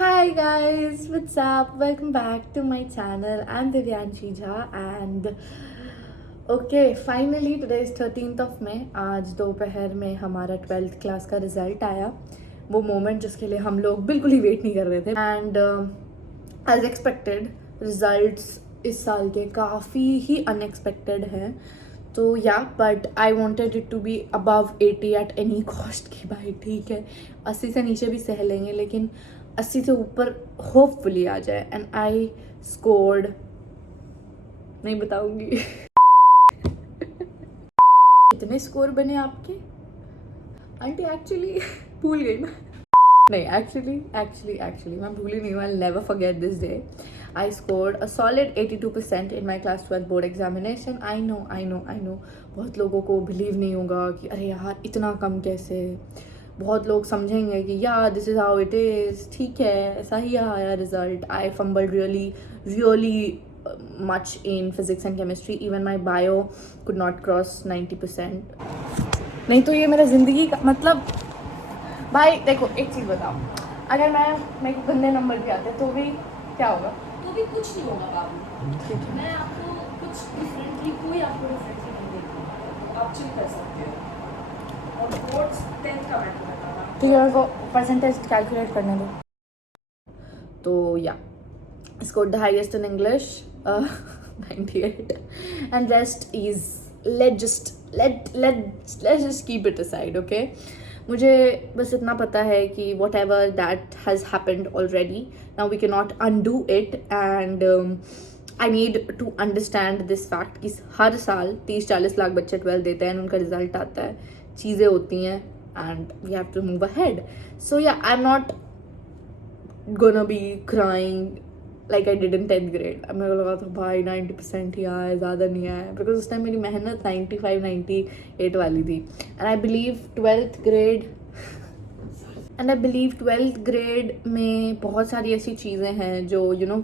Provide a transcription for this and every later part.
Hi guys, what's up? Welcome back to my channel. I'm Divyanshi Jha and finally today is 13th of May. आज दोपहर में हमारा 12th class का result आया. वो moment जिसके लिए हम लोग बिल्कुल ही वेट नहीं कर रहे थे. एंड एज एक्सपेक्टेड रिजल्ट्स इस साल के काफ़ी ही अनएक्सपेक्टेड हैं. तो या but I wanted it to be above 80 at any cost. की भाई ठीक है 80 से नीचे भी सह लेंगे लेकिन 80 से ऊपर होपफुली आ जाए. एंड आई स्कोर्ड, नहीं बताऊंगी कितने स्कोर बने आपके आंटी. एक्चुअली भूल गई मैं. नहीं एक्चुअली मैं भूली नहीं हूँ. I never forget this day. I scored a solid 82% in my class 12 board examination. I know बहुत लोगों को बिलीव नहीं होगा कि अरे यार इतना कम कैसे. बहुत लोग समझेंगे कि यार this is how it is. ठीक है ऐसा ही आया result. I fumbled really much in physics and chemistry. Even my bio could not cross 90%. नहीं तो ये मेरा ज़िंदगी का मतलब. भाई देखो एक चीज़ बताओ, अगर मेरे को गंदे नंबर भी आते तो भी क्या होगा? तो भी कुछ नहीं होगा बाबू. मैं आपको कुछ डिफरेंटली, कोई आपको डिफरेंटली नहीं देखूंगा. आप चिल कर सकते हो. और बोर्ड्स 10th का मैटर बताना. तो मेरे को परसेंटेज कैलकुलेट करने दो. तो या scored the highest in English, 98, and rest is let's just keep it aside, okay? मुझे बस इतना पता है कि whatever that has happened already, now we cannot undo it. And I need to understand this fact कि हर साल 30-40 लाख बच्चे 12 देते हैं, उनका रिजल्ट आता है, चीज़ें होती हैं and we have to move ahead. So yeah, I'm not gonna be crying like I did in 10th grade. मेरे को लगा था भाई 90% ही आया, ज़्यादा नहीं आया, बिकॉज उस टाइम मेरी मेहनत 95-98 वाली थी. And I believe 12th grade में बहुत सारी ऐसी चीज़ें हैं जो you know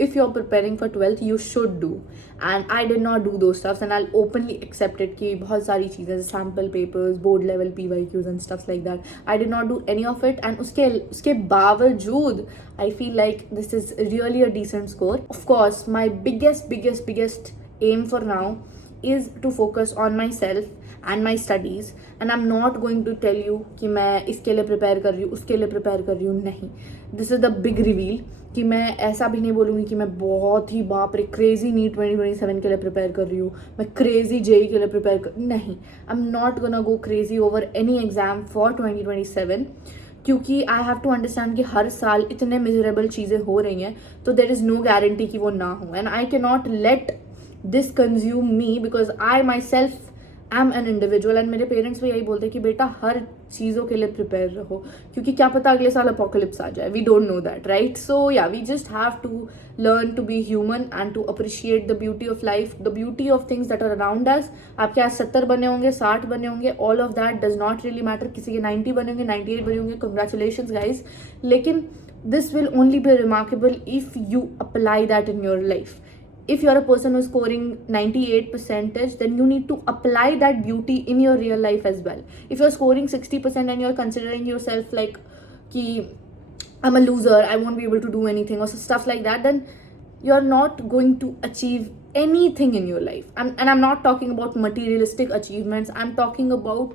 if you are preparing for 12th you should do. And I did not do two stuffs and I openly accepted कि बहुत सारी चीज़ें sample papers, board level PYQs and stuffs like that, I did not do any of it. And उसके बावजूद I feel like this is really a decent score. Of course, my biggest aim for now is to focus on myself and my studies. And I'm not going to tell you कि मैं इसके लिए prepare कर रही हूँ, उसके लिए prepare कर रही हूँ. नहीं, this is the big reveal कि मैं ऐसा भी नहीं बोलूँगी कि मैं बहुत ही बाप रे क्रेजी नीट 2027 के लिए प्रिपेयर कर रही हूँ, मैं क्रेजी JEE के लिए प्रिपेयर कर. नहीं, I am not gonna go crazy over any exam for 2027. क्योंकि आई हैव टू अंडरस्टैंड कि हर साल इतने मिजरेबल चीज़ें हो रही हैं तो देर इज़ नो गारंटी कि वो ना हो. And I can not let this consume me because I myself am an individual. And मेरे पेरेंट्स भी यही बोलते हैं कि बेटा हर चीज़ों के लिए प्रिपेयर रहो क्योंकि क्या पता अगले साल अपोकलिप्स आ जाए. We don't know that, right? So yeah we just have to learn to be human and to appreciate the beauty of life, the beauty of things that are around us. आपके आज 70 बने होंगे, 60 बने होंगे, all of that does not really matter. किसी के 90 बने होंगे, 98 बने होंगे, congratulations guys. लेकिन this will only be remarkable if you apply that in your life. If you're a person who's scoring 98%, then you need to apply that beauty in your real life as well. If you're scoring 60% and you're considering yourself like ki I'm a loser, I won't be able to do anything or stuff like that, then you're not going to achieve anything in your life. And I'm not talking about materialistic achievements. I'm talking about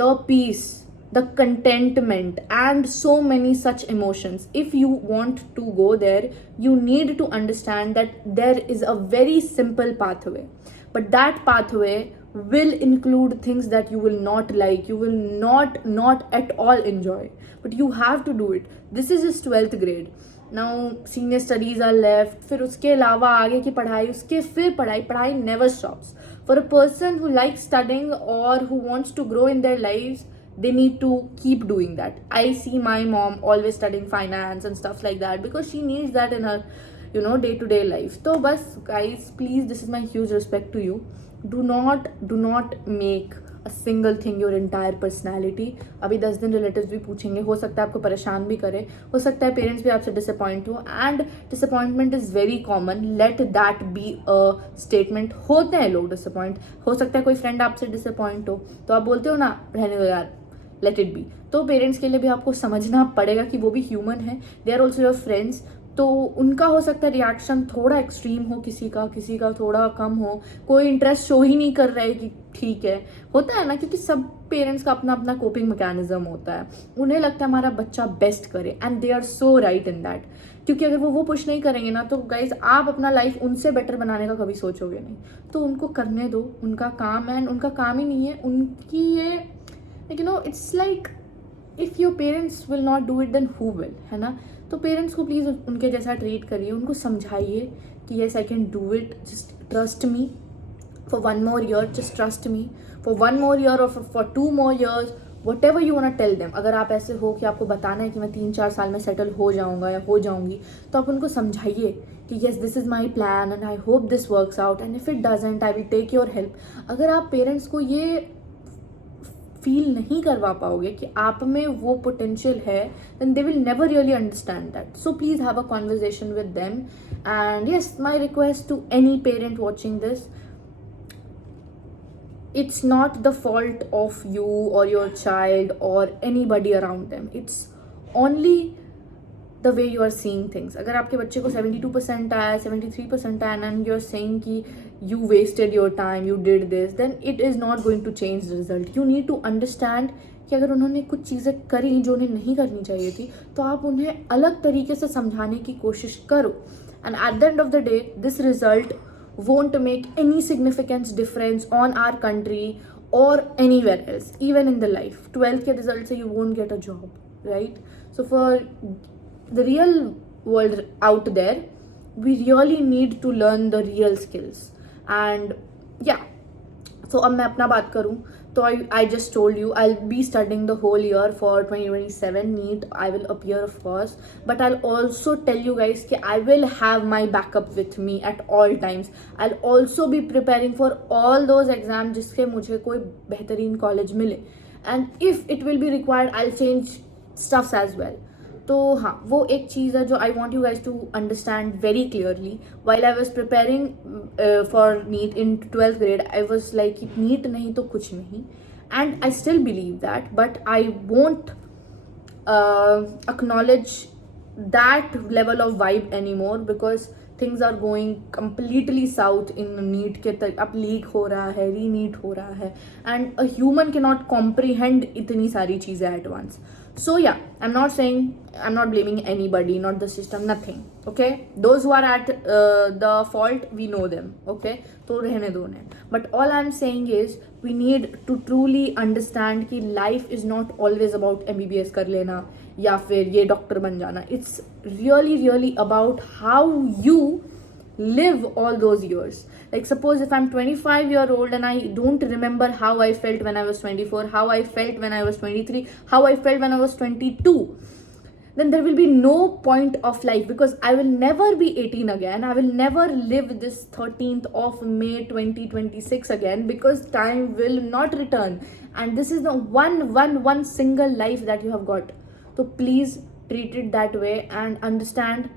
the peace, the contentment, and so many such emotions. If you want to go there, you need to understand that there is a very simple pathway. But that pathway will include things that you will not like, you will not at all enjoy. But you have to do it. This is just 12th grade. Now senior studies are left. फिर उसके अलावा आगे की पढ़ाई, उसके फिर पढ़ाई never stops. For a person who likes studying or who wants to grow in their lives, they need to keep doing that. I see my mom always studying finance and stuff like that because she needs that in her day-to-day life. So bas guys, please, this is my huge respect to you. Do not make a single thing your entire personality. अभी 10 दिन relatives भी पूछेंगे, हो सकता है आपको परेशान भी करे, हो सकता है पेरेंट्स भी आपसे डिसअपॉइंट हो. And disappointment is very common. Let that be a statement. होते हैं लोग डिसअपॉइंट. हो सकता है कोई फ्रेंड आपसे डिसअपॉइंट हो तो आप बोलते हो ना रहने दो यार, लेट इट बी. तो पेरेंट्स के लिए भी आपको समझना पड़ेगा कि वो भी ह्यूमन है, they are also your friends. तो उनका हो सकता है रिएक्शन थोड़ा एक्सट्रीम हो, किसी का थोड़ा कम हो, कोई इंटरेस्ट शो ही नहीं कर रहा है कि ठीक है, होता है ना, क्योंकि सब पेरेंट्स का अपना अपना कोपिंग मैकेनिज्म होता है। उन्हें लगता है हमारा बच्चा बेस्ट करे, and they are so right in that. क्योंकि अगर वो पुश नहीं करेंगे ना, तो गाइज आप अपना लाइफ उनसे बेटर बनाने का कभी सोचोगे नहीं। तो उनको करने दो, उनका काम है, एंड उनका काम ही नहीं है उनकी ये, you know, it's like if your parents will not do it then who will, है ना। तो पेरेंट्स को प्लीज़ उनके जैसा ट्रीट करिए, उनको समझाइए कि yes I can do it, just trust me for 1 more year, just trust me for 1 more year or for 2 more years, whatever you wanna tell them। अगर आप ऐसे हो कि आपको बताना है कि मैं 3-4 साल में सेटल हो जाऊँगा या हो जाऊँगी, तो आप उनको समझाइए कि yes this is my plan and I hope this works out, and if it doesn't I will take your help. अगर आप पेरेंट्स को ये फील नहीं करवा पाओगे कि आप में वो पोटेंशियल है, then they will never really understand that. So please have a conversation with them. And yes, my request to any parent watching this, it's not the fault of you or your child or anybody around them. It's only the way you are seeing things. अगर आपके बच्चे को 72% आया, 73% आया, and you're saying कि you wasted your time, you did this, then it is not going to change the result. You need to understand कि अगर उन्होंने कुछ चीज़ें करी जो उन्हें नहीं करनी चाहिए थी, तो आप उन्हें अलग तरीके से समझाने की कोशिश करो। And at the end of the day, this result won't make any significant difference on our country or anywhere else, even in the life. 12th के result से you won't get a job, right? So for the real world out there, we really need to learn the real skills. And yeah, so अब मैं अपना बात करूँ तो I just told you I'll be studying the whole year for 2027 NEET. I will appear of course, but I'll also tell you guys कि I will have my backup with me at all times. I'll also be preparing for all those exams जिसके मुझे कोई बेहतरीन college मिले, and if it will be required I'll change stuffs as well. तो हाँ, वो एक चीज़ है जो I want you guys to understand very clearly. While I was preparing for NEET in 12th grade, I was like NEET नहीं तो कुछ नहीं, and I still believe that, but I won't acknowledge that level of vibe anymore because things are going completely south in NEET के तक। अब leak हो रहा है, री नीट हो रहा है, and a human can not comprehend इतनी सारी चीज़ें at once. So yeah, I'm not blaming anybody, not the system, nothing. Okay, those who are at the fault, we know them. Okay, तो रहने दो उन्हें. But all I'm saying is we need to truly understand कि life is not always about MBBS कर लेना या फिर ये डॉक्टर बन जाना. It's really about how you live all those years. Like suppose if I'm 25-year-old and I don't remember how I felt when I was 24, how I felt when I was 23, how I felt when I was 22, then there will be no point of life because I will never be 18 again. I will never live this 13th of May 2026 again because time will not return, and this is the one single life that you have got. So please treat it that way and understand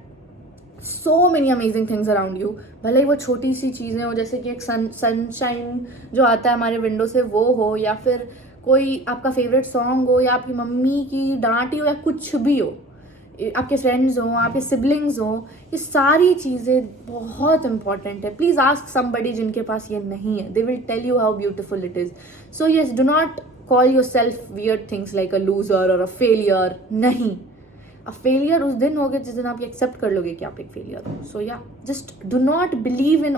so many amazing things around you. भले ही वो छोटी सी चीज़ें हो, जैसे कि एक sunshine जो आता है हमारे विंडो से वो हो, या फिर कोई आपका फेवरेट सॉन्ग हो, या आपकी मम्मी की डांटी हो, या कुछ भी हो, आपके फ्रेंड्स हो, आपके सिबलिंग्स हो, ये सारी चीज़ें बहुत इंपॉर्टेंट है. प्लीज़ आस्क समबडी जिनके पास ये नहीं है, they will tell you how beautiful it is. So yes, do not call yourself weird things like a loser और अ फेलियर. नहीं, अ फेलियर उस दिन होगे जिस दिन आप ये एक्सेप्ट कर लोगे कि आप एक फेलियर हो. So yeah, just do not believe in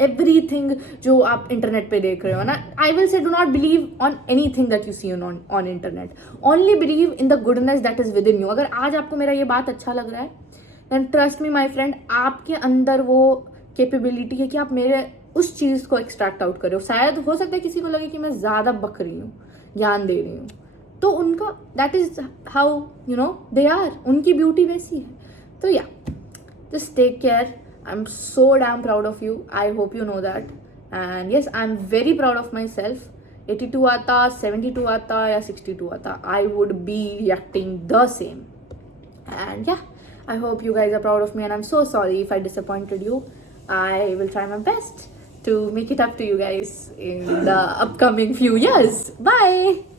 everything जो आप इंटरनेट पे देख रहे हो ना. I will say do not believe on anything that you see on internet. Only believe in the goodness that is within you. अगर आज आपको मेरा ये बात अच्छा लग रहा है, then trust me my friend, आपके अंदर वो कैपेबिलिटी है कि आप मेरे उस चीज़ को एक्सट्रैक्ट आउट करो. शायद हो सकता है किसी को लगे कि मैं ज़्यादा बक रही हूँ, ज्ञान दे रही हूँ, तो उनका that is how you know they are, उनकी ब्यूटी वैसी है. तो yeah, just take care. I am so damn proud of you. I hope you know that. And yes, I am very proud of myself. 82 आता, 72 आता या 62 आता, I would be reacting the same. And yeah, I hope you guys are proud of me, and I'm so sorry if I disappointed you. I will try my best to make it up to you guys in the upcoming few years. Bye!